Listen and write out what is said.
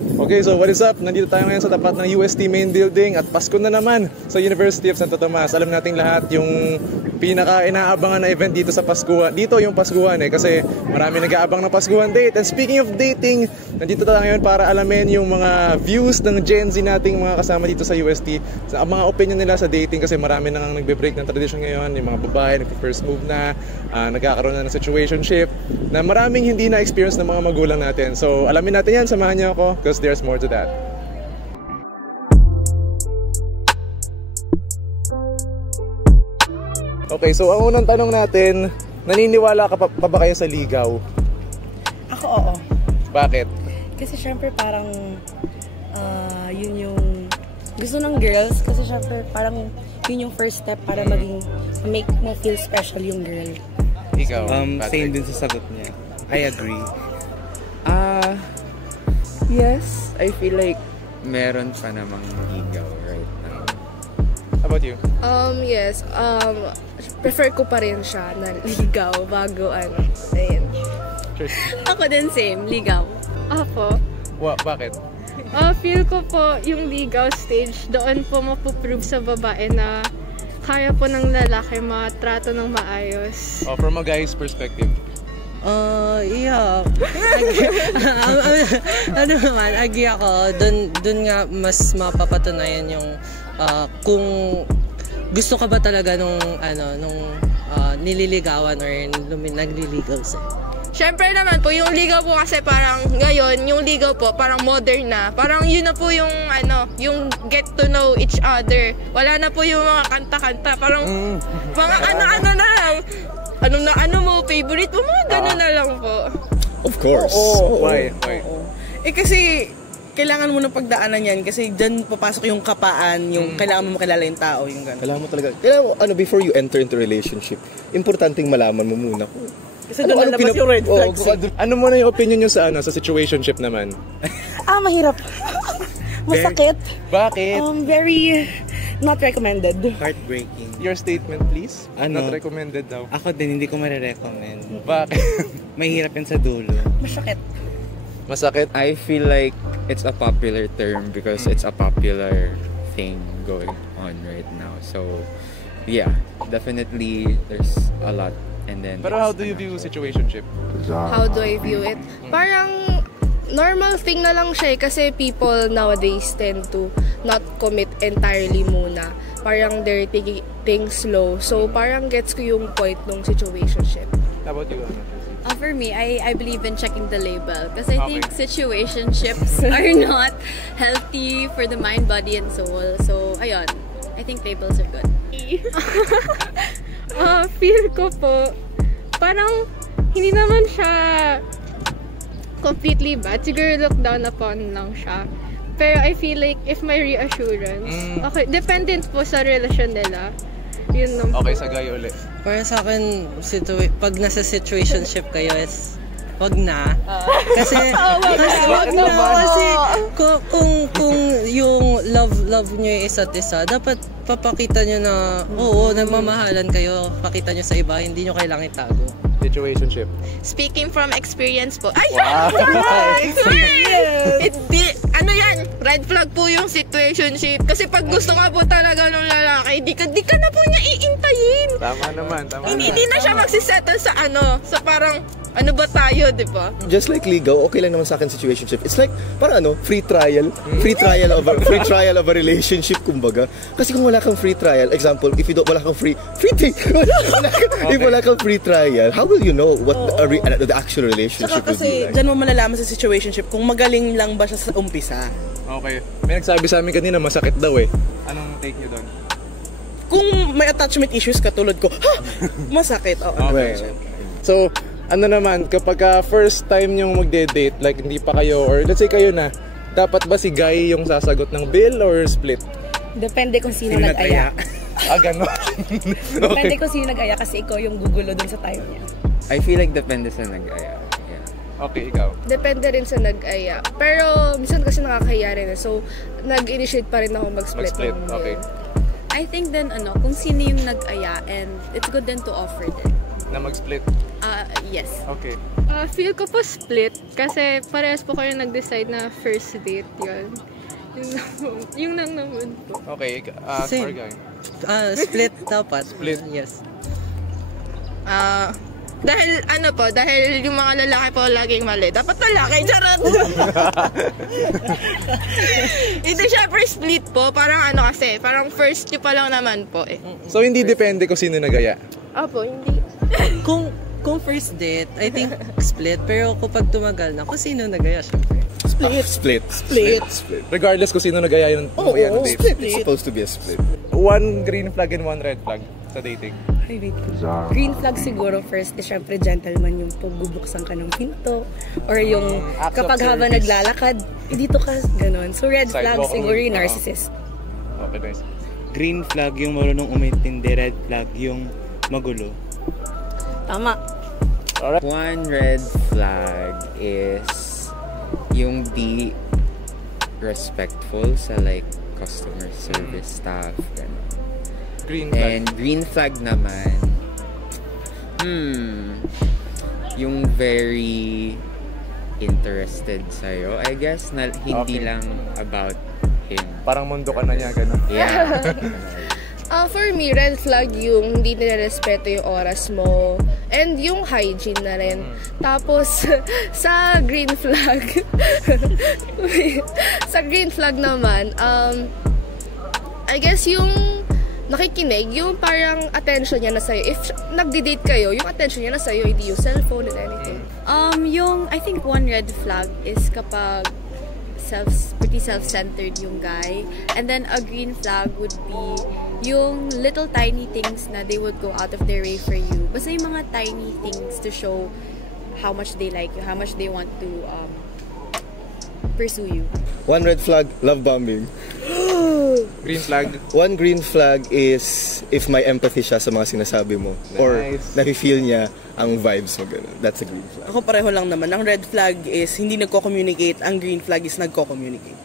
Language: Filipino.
Okay, so what is up? Nandito tayo ngayon sa tapat ng UST main building at Pasko na naman sa University of Santo Tomas. Alam nating lahat yung pinaka-inaabangan na event dito sa Paskuhan. Dito yung Paskuhan kasi marami nag-aabang ng Paskuhan date. And speaking of dating, nandito tayo ngayon para alamin yung mga views ng Gen Z nating mga kasama dito sa UST. Ang mga opinion nila sa dating kasi marami nang nagbe-break ng tradition ngayon. Yung mga babae, nagpa-first move na, nagkakaroon na ng situationship na maraming hindi na-experience ng mga magulang natin. So alamin natin yan, samahan niyo ako because there's more to that. Okay, so ang unang tanong natin, naniniwala ka pa ba kayo sa ligaw? Ako, oo. Bakit? Kasi syempre parang yun yung gusto ng girls. Kasi syempre parang yun yung first step para make mo feel special yung girl. Ikaw, same din sa sagot niya. I agree. Yes, I feel like meron pa namang ligaw right now. How about you? Yes. Prefer ko pa rin siya na ligaw bago ayun. Ako din same, ligaw. Ako? Bakit? Feel ko po yung ligaw stage, doon po mapuprove sa babae na kaya po ng lalaki matrato ng maayos. From a guy's perspective? Yeah. Ano naman, agree ako. Dun nga mas mapapatunayan yung kung gusto ka ba talaga nung nililigawan or nagliligaw sa'yo. Syempre naman po, yung ligaw po kasi parang ngayon, yung ligaw po parang modern na. Parang yun na po yung yung get to know each other. Wala na po yung mga kanta-kanta. Parang mga ano na lang. Ano mo, favorite mo, mga gano'n na lang po. Of course. Why? Kasi kailangan mo ng pagdaanan yan kasi dyan papasok yung kapaan, yung kailangan mo makilala yung tao, yung gano'n. Kailangan mo talaga. Before you enter into relationship, importanteng malaman mo muna kung kasi doon lalabas yung red flags. Ano mo na yung opinion nyo sa situationship naman? Mahirap. Masakit. Bakit? Very not recommended. heartbreaking. Your statement, please. Not recommended daw. Ako din, hindi ko marirecommend. Bakit? Mahirap yan sa dulo. Masakit? I feel like it's a popular term because it's a popular thing going on right now. So, yeah, definitely there's a lot. And then. Pero how do you view situationship? How do I view it? Parang normal thing na lang siya kasi people nowadays tend to not commit entirely muna. Parang they're taking things slow. So parang gets ko yung point ng situationship. How about you? For me, I believe in checking the label because I think situationships are not healthy for the mind, body, and soul. So, ayun. I think labels are good. Feel ko po, parang hindi naman siya completely bad. Siguro look down upon lang siya. Pero I feel like if may reassurance, okay, dependent po sa relasyon nila. Yun naman. Okay, sa guy ulit. Para sa akin, pag nasa situationship kayo is wag na. Kasi kung yung love nyo yung isa't isa, dapat papakita nyo na nagmamahalan kayo, pakita nyo sa iba, hindi nyo kailangan itago. Situationship. Speaking from experience po. Experience! Ano yan? Red flag po yung situationship. Kasi pag gusto ka po talaga ng lalaki, di ka na po niya iintayin. Tama naman. Hindi na siya magsisettle sa sa parang ano ba tayo, di ba? Just like ligaw, okay lang naman sa akin situationship. It's like, parang free trial of a relationship, kumbaga. Kasi kung wala kang free trial, example, if wala kang free date, if wala kang free trial, how will you know what the actual relationship will be kasi like? dyan mo malalaman sa situationship kung magaling lang ba siya sa umpisa. Okay. May nagsabi sa amin kanina, masakit daw Anong take nyo doon? Kung may attachment issues katulad ko, masakit. Okay. So, ano naman, kapag first time yung magde-date, like hindi pa kayo, or let's say kayo na, dapat ba si guy yung sasagot ng bill or split? Depende kung sino nag-aya. Gano'n. Depende kung sino nag-aya kasi ikaw yung gugulo dun sa time niya. I feel like depende sa nag-aya. Yeah. Okay, ikaw? Depende rin sa nag-aya. Pero minsan kasi nakakahiya rin. So, nag-initiate pa rin ako mag-split. Okay. I think then kung sino yung nag-aya and it's good then to offer din. Na mag-split? Yes. Okay. Feel ko po split kasi parehas po kayo nag-decide na first date yun. Yung lang naman po. Okay, Same. Sorry, Split dapat. Split. Yes. Dahil yung mga lalaki po laging mali. Dapat lalaki, charot! Hindi, syempre split po. Parang parang first nyo pa lang naman po eh. So hindi depende kung sino nagaya. Opo, hindi. Kung first date, I think split. Pero kapag tumagal na, kung sino nagaya, syempre. Split. Regardless kung sino nagaya yung date. Split. It's supposed to be a split. One green flag and one red flag sa dating. Ay, wait. Green flag siguro first is syempre gentleman yung pagbubuksan ka ng pinto or yung acts of kapag habang service. naglalakad, dito ka, ganon. So red flag Sidewalk siguro yung only. narcissist. Okay, nice. Green flag yung marunong umintindi, red flag yung magulo. Tama. One red flag is yung di respectful sa like customer service staff. Ganun. Green flag. And green flag naman, yung very interested sa'yo, I guess, na hindi Okay. lang about him. Parang mundo ka na niya, ganun. Yeah. For me, red flag yung hindi nilarespeto yung oras mo and yung hygiene na rin. Tapos, sa green flag, naman, I guess yung nakikinig, yung parang attention niya na sa'yo. If nagdi-date kayo, yung attention niya na sa'yo, hindi yung cellphone and anything. I think one red flag is kapag pretty self-centered yung guy. And then a green flag would be yung little tiny things na they would go out of their way for you. Basta yung mga tiny things to show how much they like you, how much they want to pursue you. One red flag, love bombing. Green flag. One green flag is if may empathy siya sa mga sinasabi mo. Or Nice. nafe-feel niya ang vibes mo. Ganun. That's a green flag. Ako pareho lang naman. Ang red flag is hindi nagko-communicate, ang green flag is nagko-communicate.